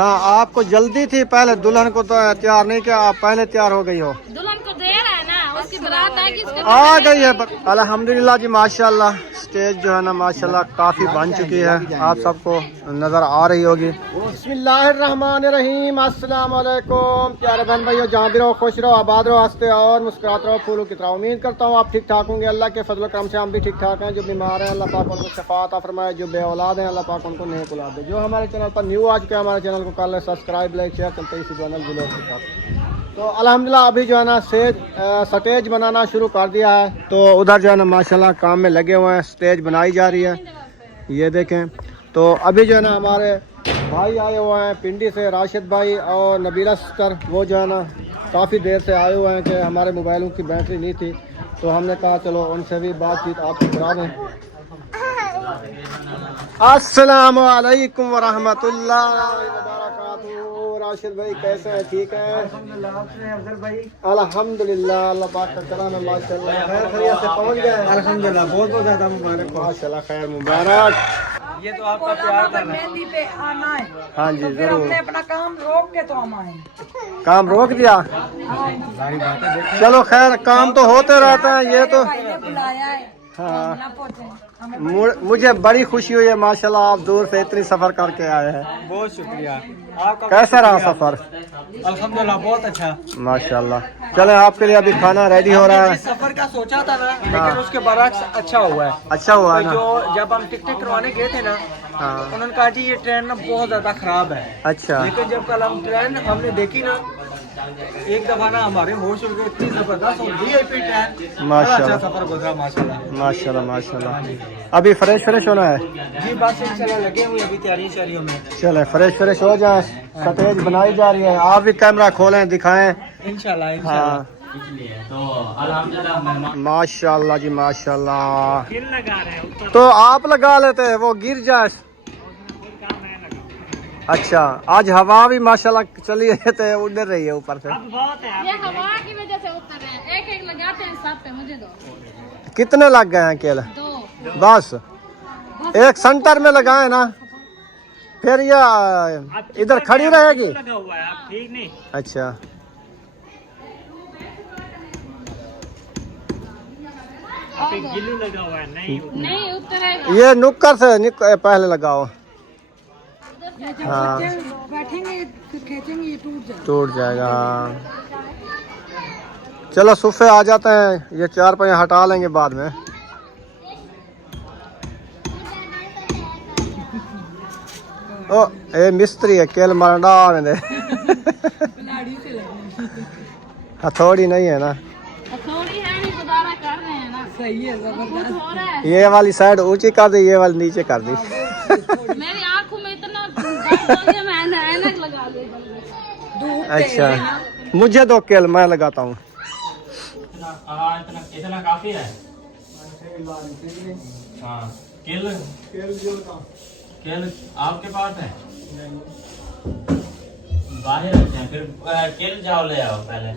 ना आपको जल्दी थी, पहले दुल्हन को तो तैयार नहीं किया, आप पहले तैयार हो गई हो। दुल्हन को देर है ना, उसकी बारात आएगी, आ गई है। अल्हम्दुलिल्लाह जी माशाल्लाह। स्टेज जो है ना माशाल्लाह काफ़ी बन चुकी है, आप सबको नज़र आ रही होगी। बिस्मिल्लाहिर्रहमानिर्रहीम, अस्सलाम वालेकुम प्यारे बहन भाइयों, जहाँ भी रहो खुश रहो, आबाद रहो, हंसते और मुस्कुराते रहो, फूलों की तरह। उम्मीद करता हूँ आप ठीक ठाक होंगे। अल्लाह के फजल करम से हम भी ठीक ठाक हैं। जो बीमार हैं अल्लाह पाक उनको शफात फरमाए, जो बे औलाद हैं अल्लाह पाक उनको नेक औलाद दे। जो हमारे चैनल पर न्यू आज के हमारे चैनल को कर ले सब्सक्राइब, लाइक, शेयर, चलते इसी चैनल जुड़े के साथ। तो अल्हम्दुलिल्लाह अभी जो है ना स्टेज बनाना शुरू कर दिया है। तो उधर जो है ना माशाल्लाह काम में लगे हुए हैं, स्टेज बनाई जा रही है, ये देखें। तो अभी जो है ना हमारे भाई आए हुए हैं पिंडी से, राशिद भाई और नबीला सिस्टर, वो जो है ना काफ़ी देर से आए हुए हैं कि हमारे मोबाइलों की बैटरी नहीं थी, तो हमने कहा चलो उनसे भी बातचीत आपको करा दें। अस्सलामु अलैकुम वरहमतुल्लाह। राशिद भाई कैसे हैं, ठीक है? अल्हम्दुलिल्लाह, अल्लाह पाक का करम है माशाल्लाह। खैर खैरियत से पहुंच गए? अल्हम्दुलिल्लाह, बहुत बहुत ज़्यादा मुबारक माशाल्लाह। खैर मुबारक। ये तो आपका प्यार था, मेहंदी पे आना है। हाँ जी, तो फिर हमने अपना काम रोक के तो हम आए। काम रोक दिया? चलो खैर काम तो होते रहता है, ये तो बुलाया है। हाँ। मुझे बड़ी खुशी हुई है माशाल्लाह, आप दूर से इतनी सफर करके आए हैं। बहुत शुक्रिया आपका। कैसा रहा सफर? अल्हम्दुलिल्लाह बहुत अच्छा माशाल्लाह। चले आपके लिए अभी खाना रेडी हो रहा है। सफर का सोचा था ना, लेकिन उसके बरक्स अच्छा हुआ है। अच्छा हुआ है ना? जो जब हम टिकट करवाने गए थे ना, हाँ। उन्होंने कहा जी ये ट्रेन ना बहुत ज्यादा खराब है। अच्छा। लेकिन जब कल हम ट्रेन हमने देखी ना, एक दफा ना हमारे होश उड़ गए, इतनी जबरदस्त VIP ट्रेन। माशाल्लाह। अच्छा सफर गुजरा माशाल्लाह माशाल्लाह माशाल्लाह। अभी फ्रेश होना है जी, बस इंशाल्लाह लगे हुए अभी तैयारियों में। चले फ्रेश हो जाए। स्टेज बनाई जा रही है, आप भी कैमरा खोलें, दिखाएं इंशाल्लाह। हाँ माशाल्लाह जी माशाल्लाह। तो आप लगा लेते हैं, वो गिर जाए। अच्छा, आज हवा भी माशाल्लाह चली है तो उड़ रही है ऊपर से। ये हवा की वजह से उतर रहे हैं। एक एक लगाते हैं सब पे, मुझे दो। कितने लग गए हैं केले? दो। बस एक सेंटर में लगाए ना, फिर ये इधर खड़ी रहेगी। लगा हुआ है, आप ठीक नहीं। अच्छा गिल्लू लगा हुआ है, नहीं उतरेगा। ये नुक्कर से पहले लगाओ। हाँ बैठेंगे खींचेंगे, टूट जाएगा। हाँ चलो सोफे आ जाते हैं, ये 4 पहिया हटा लेंगे बाद में। ओ ये मिस्त्री है, केल मारना दे। हथौड़ी नहीं है ना? हथौड़ी है नहीं, गुजारा कर रहे हैं ना। सही है, जबरदस्त हो रहा है। ये वाली साइड ऊंची कर दी, ये वाली नीचे कर दी। मेरी आंखों में इतना दर्द हो गया, मैं ऐनक लगा ली। अच्छा मुझे दो केल, मैं लगाता हूँ। इतना काफी है। हाँ केल आपके पास है? बाहर रखते हैं, फिर केल जाओ ले आओ पहले।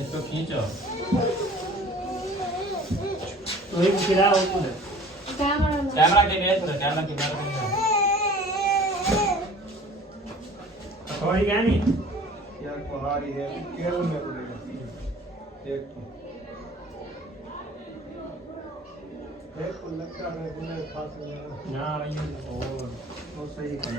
इसको खींचो। कैमरा के लिए कैमरा की थोड़ी क्या नहीं यार कुहाड़ी है, केवल में पड़ेगा एक को लगता है गुने खास ना भाई वो सही है।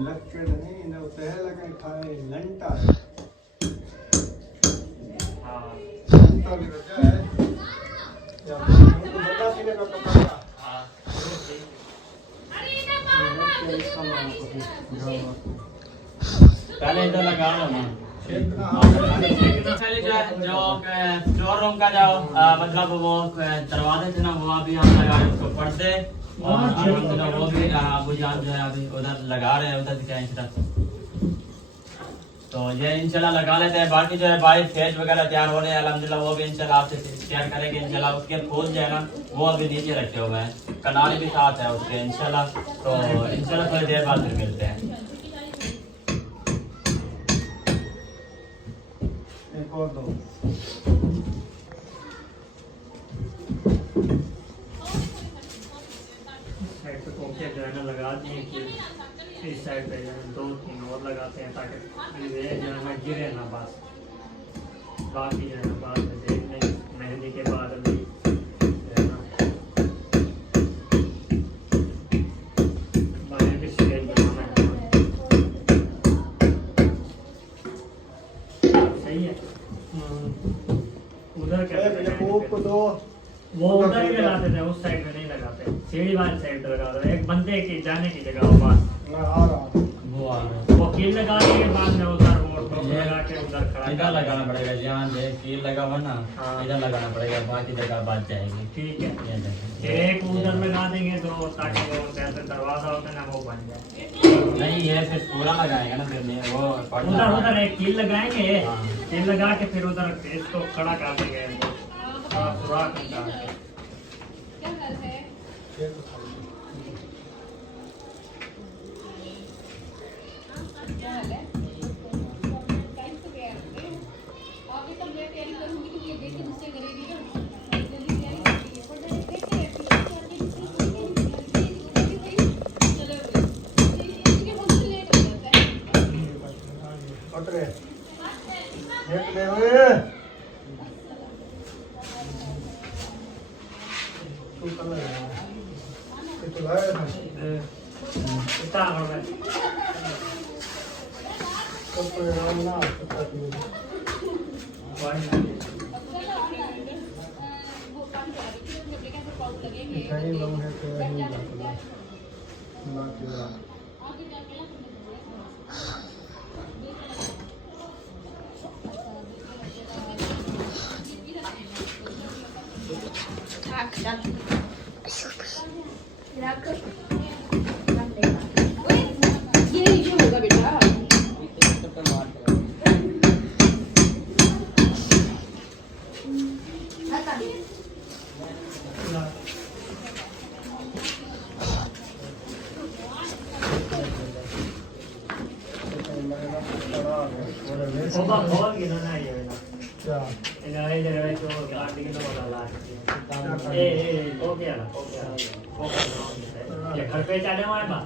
लक्ष्य नहीं न उतह लगे खाए लंटा है। पहले इधर लगा लो ना। पहले जो स्टोर रूम का जो मतलब वो दरवाजे थे ना, वो अभी हम लगा रहे हैं उसको पर्दे, और अल्हम्दुलिल्लाह वो भी अबू जान जो है अभी उधर लगा रहे हैं, उधर दिखाएं इस तरफ। तो ये इंशाल्लाह लगा लेते हैं। बाकी जो है भाई स्टेज वगैरह तैयार हो रहे हैं अल्हम्दुलिल्लाह, वो भी इंशाल्लाह आपसे शेयर करेंगे इंशाल्लाह। उसके फूल जो है ना वो अभी नीचे रखे हुए हैं, कनाल भी साथ है उसके इंशाल्लाह। तो इंशाल्लाह थोड़ी देर बाद फिर मिलते हैं। एक और दो। साइड पे कोके जो है ना लगा दिए कि इस साइड पे जो है 2-3 और लगाते हैं ताकि ये जो है ना गिरे ना बस। बाकी जो है ना बाद में देख लें मेहंदी के बाद अभी जो है ना बाहर भी स्टेज बनाना है। सही है। उधर क्या को दो। वो उधर ही लगाते थे, उस साइड में नहीं लगाते, सीढ़ी वाली साइड लगाते थे। एक बंदे की जाने की जगह वो बात वो कील लगाने के बाद में उधर वो लगा के उधर खड़ा इधर लगाना पड़ेगा, जहाँ कील लगा हुआ ना हाँ। इधर लगाना पड़ेगा, बाकी जगह बच जाएगी। ठीक है। ये देखो। फिर एक उधर लगा देंगे तो ताकि वो जैसे दरवाजा होता है ना वो बन जाए। नहीं ये फिर पूरा लगाएगा ना, फिर नहीं वो उधर एक कील लगाएंगे, हाँ। कील लगा के फिर उधर इसको खड़ा कर देंगे सुराख निकाल के। घर पे चले हमारे पास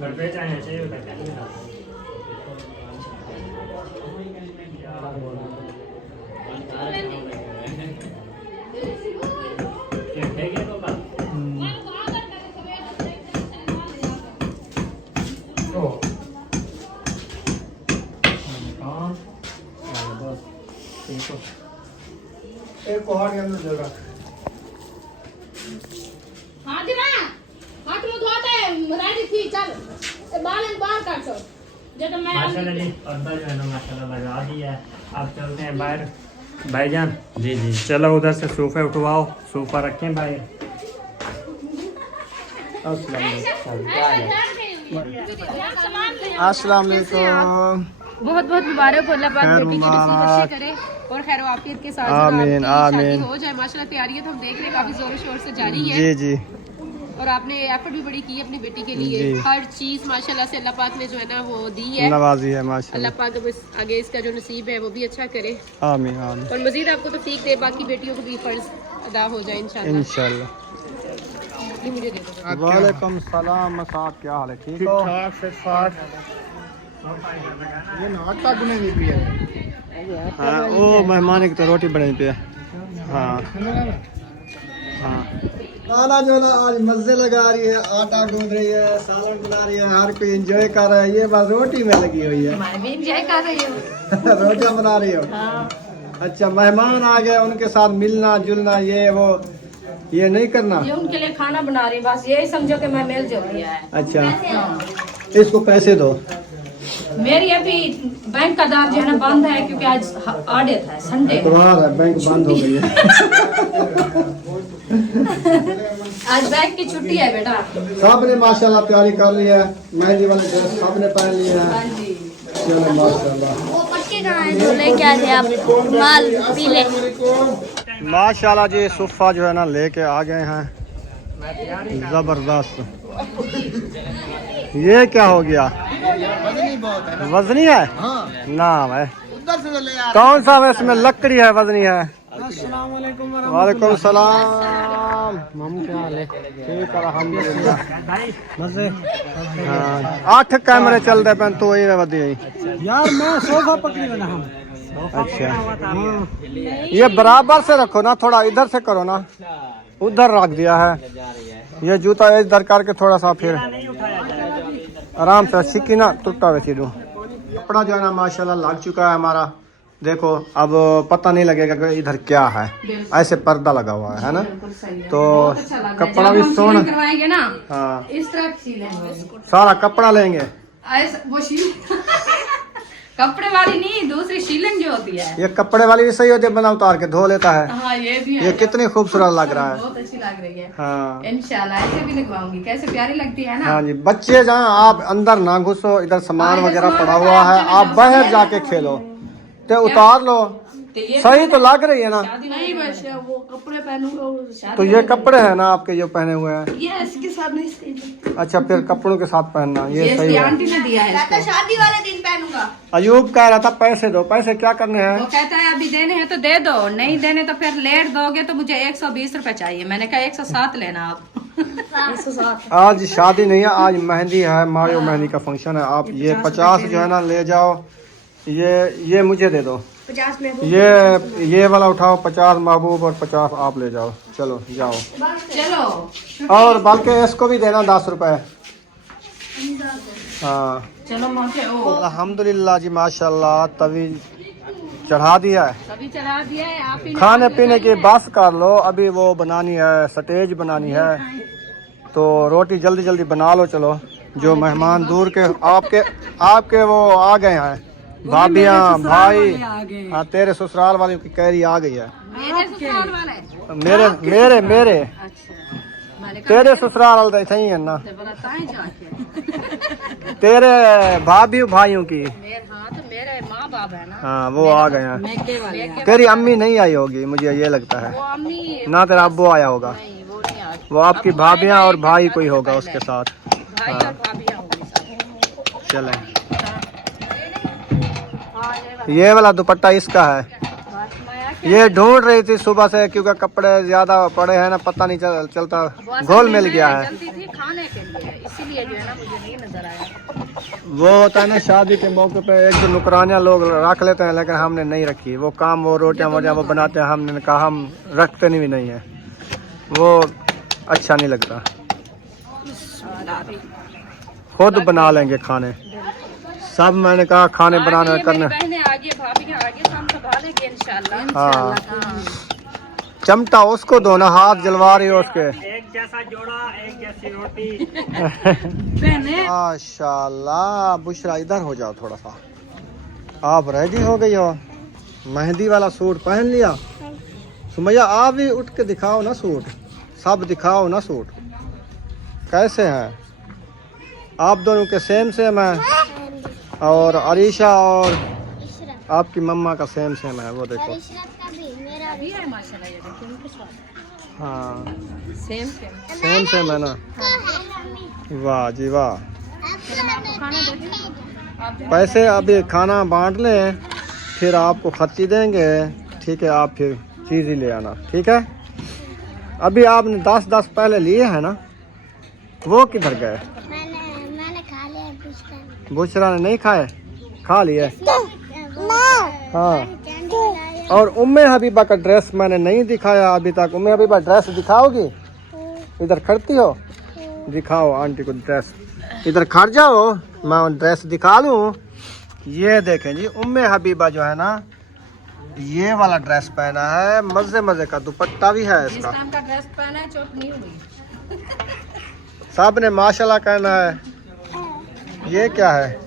घर पे चाहे चाहिए एक कोहर के अंदर जगह हाथ दिना हाथ मुंह धोते रेडी थी चल बाल बाहर काट सो जब मैं माशाल्लाह जी अंदर जो है ना माशाल्लाह लगा दिया है। अब चलते हैं बाहर। भाईजान जी जी चलो उधर से सोफे उठवाओ, सोफा रखें भाई। अस्सलाम वालेकुम। बहुत बहुत मुबारक हो, अल्लाह पाक खैर बेटी की नसीब मुबारक। अच्छी करे और खैर वाफियत के साथ आमीन, आपकी शादी आमीन। हो जाए। माशाल्लाह तैयारियां तो हम देख रहे हैं काफी जोर शोर से जारी है जी जी और आपने एफर्ट भी बड़ी की है अपनी बेटी के लिए। जी। हर चीज माशाल्लाह से अल्लाह पाक ने जो है ना वो दी है। नवाजी है अल्लाह माशाल्लाह। पाक अब आगे इसका जो नसीब है वो भी अच्छा करे आमीन आमीन और मजीद आपको तौफीक दे, बाकी बेटियों को भी फर्ज अदा हो जाए इंशाल्लाह। इंशाल्लाह। ये मुझे दे दो। वालेकुम सलाम, साहब क्या हाल है? ठीक हो? ये नाटक गुने नहीं पिया हाँ ओ मेहमान की तो रोटी बनी पे। हाँ हाँ खाना जो ना आज मजे लगा रही है, आटा गूंद रही है, सालन बना रही है, हर कोई एंजॉय कर रहा है। ये बस रोटी में लगी हुई है। मैं भी एंजॉय कर रही हूँ। रोटियां बना रही हो? हाँ। अच्छा, मेहमान आ गए, उनके साथ मिलना जुलना ये वो ये नहीं करना? ये उनके लिए खाना बना रही, बस यही समझो कि मैं मिल जुल लिया है। अच्छा, इसको पैसे दो। मेरी अभी बैंक का दार जो है ना बंद है, क्योंकि आज ऑडिट है, संडे तुम्हारा बैंक बंद हो गई है। आज बैंक की छुट्टी है बेटा। सबने माशाल्लाह तैयारी कर ली है, मेहंदी वाले ड्रेस सबने पहन लिया है। हाँ जी। चलो माशाल्लाह। वो पक्के कहाँ हैं जो लेके आए थे आप माल पीले? माशाल्लाह जी, सोफा जो है ना लेके आ गए हैं, जबरदस्त। ये क्या हो गया? वजनी है? नाम है कौन सा? इसमें लकड़ी है, वजनी है। वालेकुम सलाम। हम क्या हाल है? ठीक है अल्हम्दुलिल्लाह। मजे। हाँ, 8 कैमरे चलते पे तो वही वधी यार मैं सोफा पकड़ी बना हम। अच्छा, ये बराबर से रखो ना, थोड़ा इधर से करो ना, उधर रख दिया है। ये जूता इधर करके थोड़ा सा फिर आराम से सिक्की ना टूटा वैसे दो। कपड़ा जो है ना माशाल्लाह लग चुका है हमारा। देखो अब पता नहीं लगेगा कि इधर क्या है, ऐसे पर्दा लगा हुआ है ना, तो कपड़ा भी सोना करवाएंगे ना। हाँ, इस तरह सी लेंगे, सारा कपड़ा लेंगे। वो शील कपड़े वाली नहीं, दूसरी शीलिंग जो होती है। ये कपड़े वाली भी सही होती है, बना उतार के धो लेता है। हाँ, ये भी है। ये कितनी खूबसूरत लग रहा है। बहुत अच्छी लग रही है। हाँ इंशाल्लाह ऐसे भी लगवाऊंगी, कैसे प्यारी लगती है ना। हाँ जी, बच्चे जहाँ आप अंदर ना घुसो, इधर सामान वगैरह पड़ा हुआ है, आप बाहर जाके खेलो, तो उतार लो। सही तो लग रही है ना? नहीं बस वो कपड़े पहनूंगा तो ये कपड़े हैं ना आपके जो पहने हुए हैं? ये इसके साथ नहीं सही। अच्छा, फिर कपड़ों के साथ पहनना ये सही है। आंटी ने दिया है इसको। शादी वाले दिन पहनूंगा। अयूब कह रहा था पैसे दो। पैसे क्या करने हैं? वो कहता है अभी देने हैं तो दे दो, नहीं देने तो फिर लेट दोगे तो मुझे 120 रुपए चाहिए। मैंने कहा 107 लेना आप। 107। आज शादी नहीं है, आज मेहंदी है, मारियो मेहंदी का फंक्शन है। आप ये 50 जो है ना ले जाओ, ये मुझे दे दो। 50 में ये वाला उठाओ, 50 महबूब और 50 आप ले जाओ। चलो जाओ। चलो और बल्कि इसको भी देना 10 रुपए। हाँ चलो मौके ओ अल्हम्दुलिल्लाह जी माशाल्लाह, तभी चढ़ा दिया है। सभी चढ़ा दिया है। आप ही खाने पीने की बस कर लो, अभी वो बनानी है, स्टेज बनानी है, तो रोटी जल्दी जल्दी बना लो। चलो, जो मेहमान दूर के आपके वो आ गए हैं, भाभियाँ भाई। हाँ, तेरे ससुराल वाली की कैरी आ गई है। मेरे ससुराल वाले। मेरे अच्छा, मैंने तेरे ससुराल वाले तो ही है ना, बताएं जाके। तेरे भाभी भाइयों की। तो मेरे माँ बाप है ना। हाँ, वो आ गए हैं। मेके वाले हैं। तेरी अम्मी नहीं आई होगी, मुझे ये लगता है वो अम्मी ना, तेरा अब्बू आया होगा। नहीं, वो नहीं आ वो आपकी भाभियाँ और भाई कोई होगा उसके साथ। भाई और भाभी होंगे सब। चले, ये वाला दुपट्टा इसका है। ये ढूंढ रही थी सुबह से, क्योंकि कपड़े ज्यादा पड़े हैं ना, पता नहीं चलता, घोल मिल गया है। जल्दी थी खाने के लिए, इसीलिए जो है ना मुझे नहीं नजर आया। वो होता है ना, शादी के मौके पे एक दो नुकरानियाँ लोग रख लेते हैं, लेकिन हमने नहीं रखी। वो काम, वो रोटियाँ वोटियाँ वो बनाते हैं, हमने कहा हम रखते नहीं भी नहीं है, वो अच्छा नहीं लगता। खुद बना लेंगे खाने सब। मैंने कहा खाने बनाने करने। आगे भाभी आगे हम संभालेंगे इंशाल्लाह। हाँ, चमटा उसको दो ना, हाथ जलवा रही हो उसके। एक जैसा जोड़ा, एक जैसी रोटी। माशाल्लाह। बुशरा इधर हो जाओ थोड़ा सा। आप रेडी हो गई हो, मेहंदी वाला सूट पहन लिया। सुमैया आप भी उठ के दिखाओ ना सूट, सब दिखाओ ना सूट कैसे हैं। आप दोनों के सेम है, और अरीशा और आपकी मम्मा का सेम है। वो देखो, अभी है माशाल्लाह, ये देखिए उनके साथ। हाँ सेम सेम है ना। वाह जी वाह। पैसे अभी खाना बांट लें, फिर आपको खर्ची देंगे, ठीक है? आप फिर चीज़ ही ले आना, ठीक है? अभी आपने 10 पहले लिए हैं ना, वो किधर गए? मैंने खा लिया। बुशरा ने नहीं खाए, खा लिए। हाँ, और उम्मे हबीबा का ड्रेस मैंने नहीं दिखाया अभी तक। उम्मे हबीबा ड्रेस दिखाओगी? इधर खड़ती हो, दिखाओ आंटी को ड्रेस। इधर खड़ जाओ, मैं ड्रेस दिखा लूँ। ये देखें जी, उम्मे हबीबा जो है ना, ये वाला ड्रेस पहना है, मजे मजे का दुपट्टा भी है इस इसका। टाइम का ड्रेस पहना है, चोट नहीं हुई। सब ने माशाल्लाह कहना है। ये क्या है?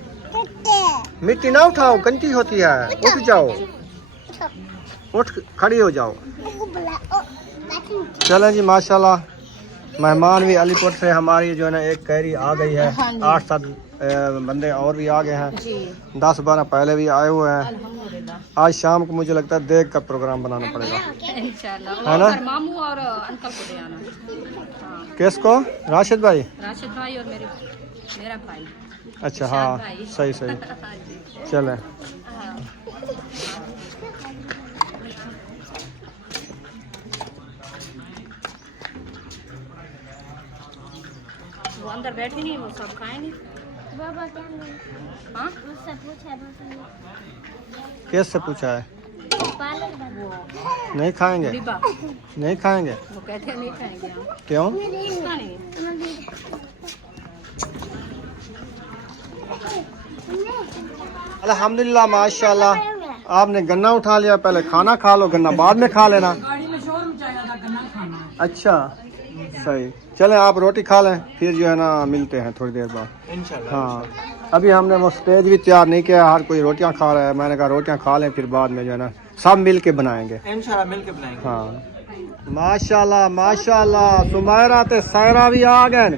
मिट्टी ना उठाओ, गंदी होती है। उठ जाओ, उठ खड़ी हो जाओ। चलें जी, माशाल्लाह मेहमान भी अलीपुर से हमारी जो है ना एक कैरी आ गई है। 8-7 बंदे और भी आ गए हैं, 10-12 पहले भी आए हुए हैं। अल्हम्दुलिल्लाह। आज शाम को मुझे लगता है देख का प्रोग्राम बनाना पड़ेगा, इंशाल्लाह। है ना? और मामू और अंकल को ले आना। हाँ, किसको? राशिद भाई? राशिद भाई और मेरा भाई। अच्छा, हाँ, भाई। सही सही। हाँ जी। चलें। हाँ। वो अंदर बैठी नहीं, वो सब खाए नहीं। बाबा क्या हाँ? उससे पूछा किससे पूछा है? पालक बना नहीं खाएंगे? डिब्बा। नहीं खाएंगे? वो कहते हैं नहीं खाएंगे हम। क्यों? पता नहीं। अल्हम्दुलिल्लाह माशाल्लाह। आपने गन्ना उठा लिया, पहले खाना खा लो, गन्ना बाद में खा लेना। अच्छा, सही। चलें, आप रोटी खा लें, फिर जो है ना मिलते हैं थोड़ी देर बाद इंशाल्लाह। हाँ, अभी हमने वो स्टेज भी तैयार नहीं किया, हर कोई रोटियां खा रहा है। मैंने कहा रोटियां खा लें, फिर बाद में जो है ना सब मिल के बनाएंगे इंशाल्लाह, मिल के बनाएंगे। हाँ, माशाल्लाह माशाल्लाह। सुमायरा ते सायरा भी आ गए,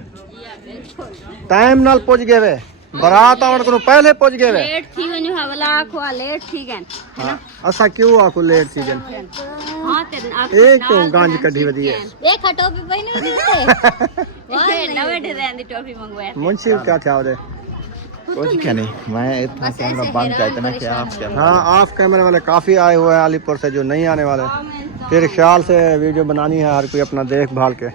टाइम नाल पहुंच गए वे। बारात आवन को पहले पहुंच गए वे। लेट थी वनी हवला को लेट थी गन हाँ, असा क्यों आको लेट थी जन? हां ते एक क्यों गांज कढ़ी वदी है? एक टोपी पहनी हुई थी वाह नवे डिजाइन दी टोपी मंगवाया मुंशी क्या था उधर? कुछ क्या नहीं, मैं इतना कैमरा बंद करता ना कि आप क्या। हाँ, ऑफ कैमरे वाले काफ़ी आए हुए हैं अलीपुर से, जो नहीं आने वाले। फिर ख्याल से वीडियो बनानी है, हर कोई अपना देखभाल के।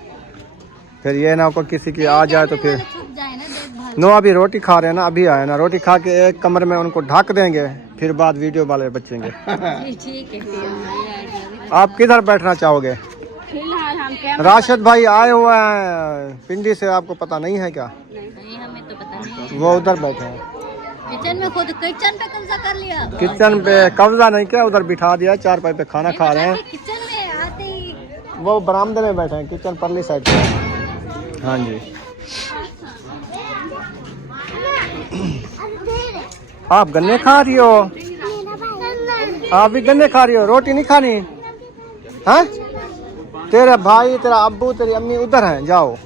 फिर ये ना को किसी की आ जाए तो फिर छुप जाए ना देखभाल। नो, अभी रोटी खा रहे हैं ना, अभी आए ना, रोटी खा के एक कमरे में उनको ढक देंगे, फिर बाद वीडियो वाले बचेंगे। ठीक है। आप किधर बैठना चाहोगे? फिलहाल हम कैमरा राशिद भाई आए हुए हैं पिंडी से, आपको पता नहीं है क्या? नहीं, हमें तो पता नहीं। वो उधर बैठे हैं किचन में, खुद किचन पे कब्जा कर लिया। किचन पे कब्जा नहीं किया, उधर बिठा दिया, चारपाई पे खाना खा रहे हैं। किचन में आते ही वो बरामदे में बैठे हैं, किचन परली साइड पे है। हाँ जी। आप गन्ने खा रही हो? आप भी गन्ने खा रही हो? रोटी नहीं खानी? हाँ, तेरे भाई, तेरा अब्बू, तेरी अम्मी उधर हैं, जाओ।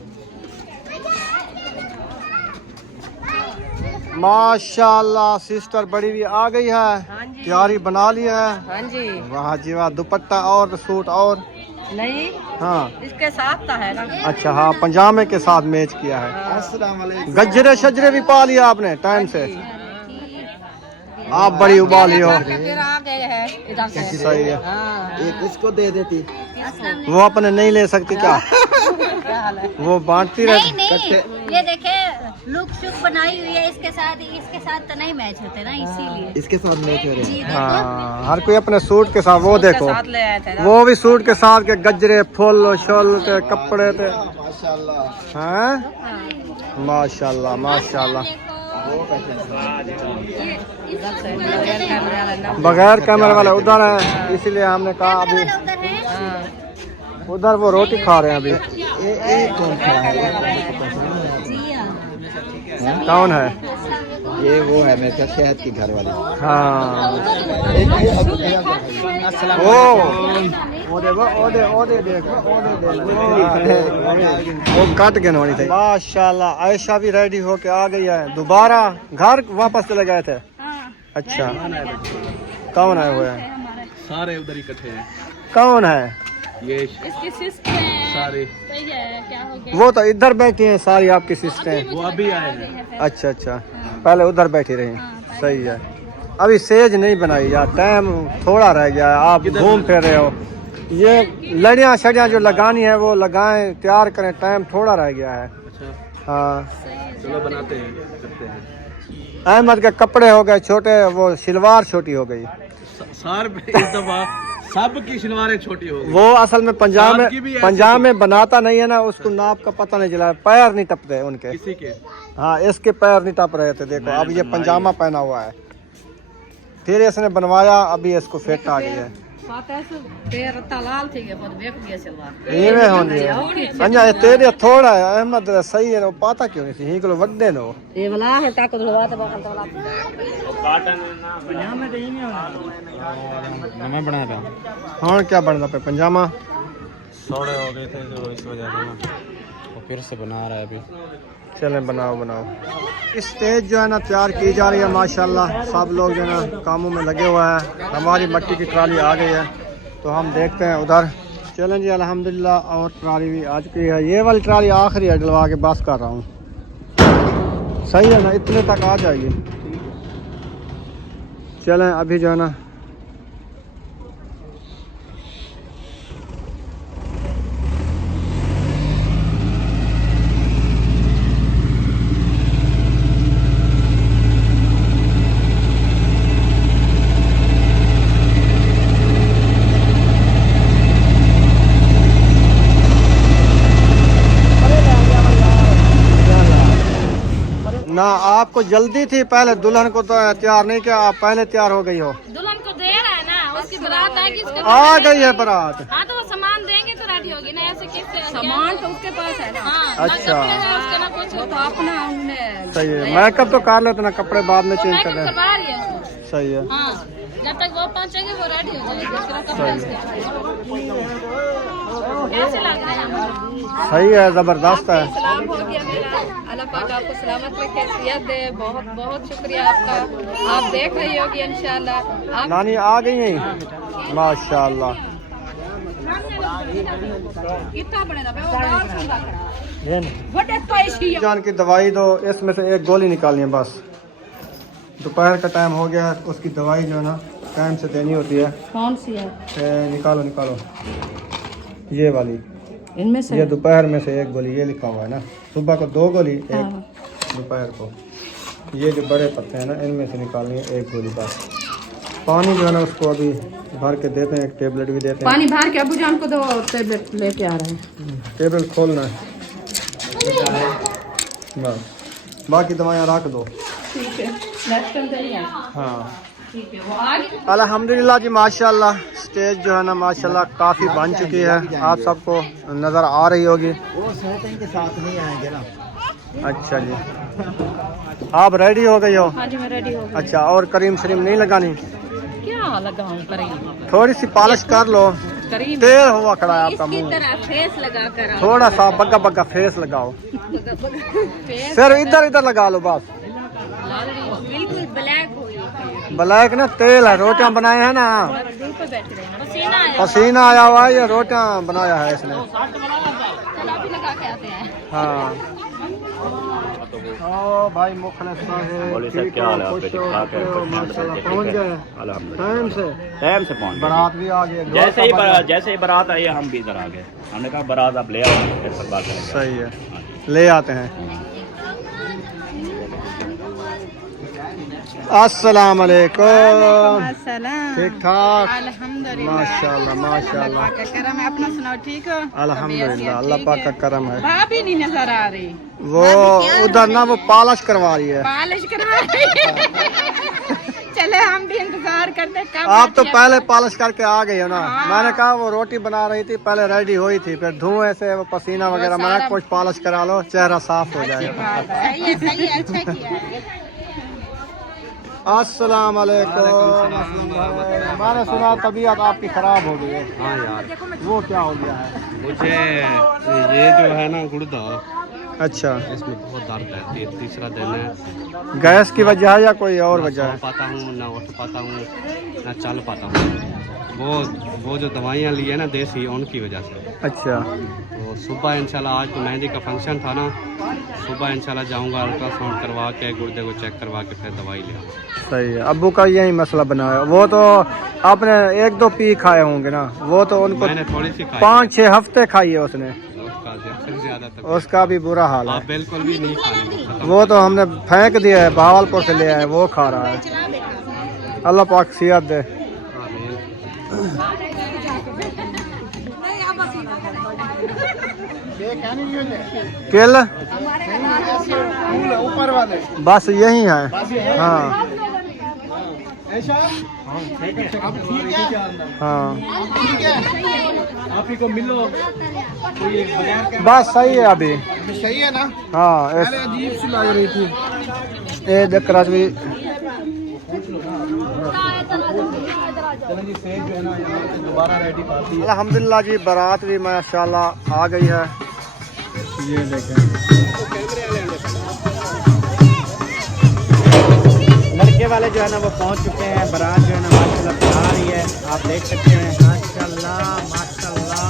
माशाल्लाह, सिस्टर बड़ी भी आ गई है, तैयारी बना ली है। हाँ जी। वाह जी वाह, दुपट्टा और सूट और नहीं, हाँ, इसके साथ था है ना। अच्छा, हाँ, पंजामे के साथ मैच किया है। अस्सलाम वालेकुम। गजरे शजरे भी पा लिया आपने टाइम से। आप बड़ी उबाली हो। फिर आ गए हैं इधर से। सही है। हाँ। एक इसको दे देती। वो अपने नहीं ले सकती क्या? क्या हाल है? वो बांटती नहीं रहती। नहीं, ये देखे लुक शुक बनाई हुई है, इसके साथ तो नहीं मैच होते ना, इसीलिए। इसके साथ मैच हो रहे जी देखो। हाँ, हर कोई अपने सूट के साथ। वो देखो, साथ ले आए थे ना। वो भी सूट के साथ के गजरे, फुल शोल के कपड़े थे। माशाल्लाह। हैं? माशाल्लाह माशाल्लाह। बगैर कैमरे वाला उधर है, इसीलिए हमने कहा अभी उधर है। उधर वो रोटी खा रहे हैं अभी। ये कौन खड़ा है? कौन है? ये वो है मेरे ख्याल सेहत की घर वाली। हाँ, वो कट के नोनी थे। माशाल्लाह, आयशा भी रेडी होके आ गई है। दोबारा घर वापस चले गए थे? अच्छा, कौन आए हुए हैं? सारे उधर इकट्ठे हैं। कौन है? ये इसकी सिस्टर है। सारे सही है, क्या हो गया? वो तो इधर बैठी हैं सारी आपकी सिस्टर। वो अभी आए हैं। अच्छा अच्छा, पहले उधर बैठी रही। सही है। अभी सेज नहीं बनाई यार, टाइम थोड़ा रह गया है, आप घूम फिर रहे हो। ये लड़ियाँ शड़ियाँ जो लगानी है वो लगाएं, तैयार करें, टाइम थोड़ा रह गया है। अच्छा, हाँ, चलो बनाते हैं, करते हैं। अहमद के कपड़े हो गए छोटे, वो शलवार छोटी हो गई। सर इस दफा सबकी शलवारें छोटी हो गई। वो असल में पंजाब आपकी भी में ऐसी पंजाब में बनाता नहीं है ना, उसको नाप का पता नहीं चला, पैर नहीं टपते उनके। किसी के हाँ, इसके पैर नहीं टप रहे थे। देखो अब ये पंजामा पहना हुआ है, फिर इसने बनवाया, अभी इसको फिट आ गई है। पैर तलाल थी के खुद देख दिया सलवार ये में होंदी है अंजा तेरे थोड़ा है अहमद सही है, वो पता क्यों नहीं ही को वड्डे नो ये वाला है टाको धुलवा तो बकल वाला कॉटन ना पंजाब में कहीं नहीं होना। मैं बना रहा हाँ क्या बनना पे पंजामा सौड़े हो गए थे जो इस वजह से ना वो फिर से बना रहा है अभी। चले बनाओ बनाओ। इस स्टेज जो है ना तैयार की जा रही है माशाल्लाह, सब लोग जो है ना कामों में लगे हुए हैं। हमारी मट्टी की ट्राली आ गई है तो हम देखते हैं उधर। चलें जी अल्हम्दुलिल्लाह, और ट्राली भी आ चुकी है। ये वाली ट्राली आखिरी है, डलवा के बस कर रहा हूँ। सही है ना, इतने तक आ जाएगी। चलें अभी जो है ना ना आपको जल्दी थी, पहले दुल्हन को तो तैयार नहीं किया, आप पहले तैयार हो गई हो। दुल्हन को दे रहा है ना, उसकी बारात आएगी, आ गई है बारात। हाँ तो वो सामान देंगे तो रेडी होगी ना, ऐसे किससे सामान तो उसके पास है ना। हाँ, अच्छा। उसके ना कुछ वो तो अपना हमने सही है, मैकअप तो कर लेते ना, कपड़े बाद में चेंज कर मेकअप लें। करवा रही है उसको। सही है, हाँ, जब तक वो पहुंचेंगे वो रेडी हो जाएगी, उसके बाद कपड़े उसके। कैसे लग रहा है? सही है, जबरदस्त है। सलाम हो गया मेरा, अल्लाह पाक आपको सलामत रखे, सेहत दे। बहुत बहुत शुक्रिया आपका, आप देख रही होगी इंशाल्लाह। आप नानी आ गई हैं माशाल्लाह। कितना बड़े दबे वो गाल सुंदर करा बड़े तो ऐसी जान की दवाई दो, इसमें से एक गोली निकालनी है बस। दोपहर का टाइम हो गया है, उसकी दवाई जो है ना टाइम से देनी होती है। कौन सी है निकालो निकालो, ये वाली, इनमें से? ये दोपहर में से एक गोली, ये लिखा हुआ है ना, सुबह को 2 गोली, एक दोपहर को। ये जो बड़े पत्ते हैं ना, इनमें से निकालनी है एक गोली बस। पानी जो है ना उसको अभी भर के देते हैं, एक टेबलेट भी देते हैं। पानी भर के अबू जान को दो, टेबलेट लेके आ रहे हैं। टेबलेट खोलना है बस, बाकी दवाइयाँ रख दो। ठीक है, नेक्स्ट टाइम देंगे। हाँ ठीक है, वो आ गई। अल्हम्दुलिल्लाह जी माशाल्लाह, स्टेज जो है ना माशाल्लाह काफ़ी बन चुकी है, आप सबको नज़र आ रही होगी। वो सेटिंग के साथ नहीं आएंगे ना। अच्छा जी, आप रेडी हो गई हो? हाँ जी, मैं रेडी हो गई। अच्छा, और करीम शरीम नहीं लगानी? क्या लगाऊं करीम? थोड़ी सी पॉलिश कर लो, करीम तेल हुआ खड़ा है आपका मुंह, तरह फेस लगा कर थोड़ा सा बग्गा बग्गा फेस लगाओ, सिर इधर इधर लगा लो बस। बिल्कुल ब्लैक हो ब्लैक ना तेल है, रोटियां बनाए हैं ना, पसीना आया। पसीना आया हुआ है, ये रोटियां बनाया है इसने। चलो अभी लगा के आते हैं। हाँ ओ भाई मुखलिस साहब, क्या हाल है आपके? माशाल्लाह पहुंच गए टाइम से पहुंच बारात भी आ गई। जैसे ही बारात आई हम भी इधर आ गए। हमने कहा बारात आप ले आओ, फिर सब बात करेंगे। सही है, ले आते हैं। अस्सलाम वालेकुम। ठीक ठाक, अल्हम्दुलिल्लाह, माशाल्लाह माशाल्लाह। का करम है। अपना सुनाओ, ठीक हो? अल्हम्दुलिल्लाह, अल्लाह पाक का करम है। भाभी नहीं नजर आ रही, वो उधर ना वो पॉलिश करवा रही है। पॉलिश करवा रही है। चले हम भी इंतजार करते हैं कब आप तो आती है। पहले पॉलिश करके आ गई हो ना। मैंने कहा वो रोटी बना रही थी, पहले रेडी हुई थी, फिर धुएं से वो पसीना वगैरह, मैंने कुछ पॉलिश करा लो, चेहरा साफ हो जाएगा। सही है, अच्छा किया। अस्सलाम वालेकुम। मैंने सुना तबीयत आपकी खराब हो गई है। हाँ यार, वो क्या हो गया है? मुझे ये जो है ना गुर्दा, अच्छा, इसमें बहुत दर्द है। ये तीसरा दिन है। गैस की वजह है या कोई और ना वजह सो है? पाता हूँ, ना उठ पाता हूँ, ना चल पाता हूँ। वो जो दवाइयाँ ली है ना देसी, उनकी वजह से। अच्छा, तो सुबह इंशाल्लाह, आज तो मेहंदी का फंक्शन था ना, सुबह इंशाल्लाह जाऊंगा, अल्ट्रासाउंड करवा के गुर्दे को चेक करवा के फिर दवाई ले आऊँगा। सही है। अब्बू का यही मसला बना है। वो तो आपने 1-2 पी खाए होंगे ना, वो तो उनको मैंने थोड़ी सी खाई, 5-6 हफ्ते खाई है उसने, उसका ज्यादा तक उसका भी बुरा हाल है। आप बिल्कुल भी नहीं खानी। वो तो हमने फेंक दिया है, भावलपुर से ले आए, वो खा रहा है। अल्लाह पाक सेहत दे। केल ऊपर वाले बस यही है। हाँ हाँ आप ही को मिलो कोई बगैर के बस सही है अभी। सही है ना? हाँ अजीब सी लग रही थी। ये देख रहा भी दोबारा रेडी पाती अल्हम्दुलिल्लाह जी बारात भी माशाल्लाह आ गई है। ये देखें लड़के वाले जो है ना वो पहुंच चुके हैं। बारात जो है ना माशाल्लाह आ रही है, आप देख सकते हैं। माशाल्लाह माशाल्लाह।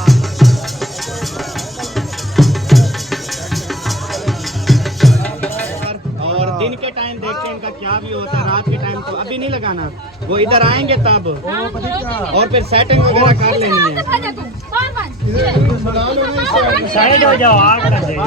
और दिन के टाइम देखते हैं इनका क्या भी होता है, रात के टाइम तो अभी नहीं लगाना, वो इधर आएंगे तब और फिर सेटिंग वगैरह कर लेनी है। साइड हो जाओ, आग लग जाएगी।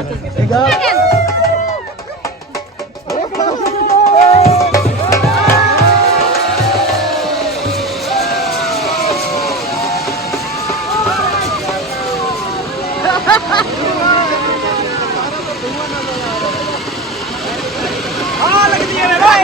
हाँ लग दिए रे भाई।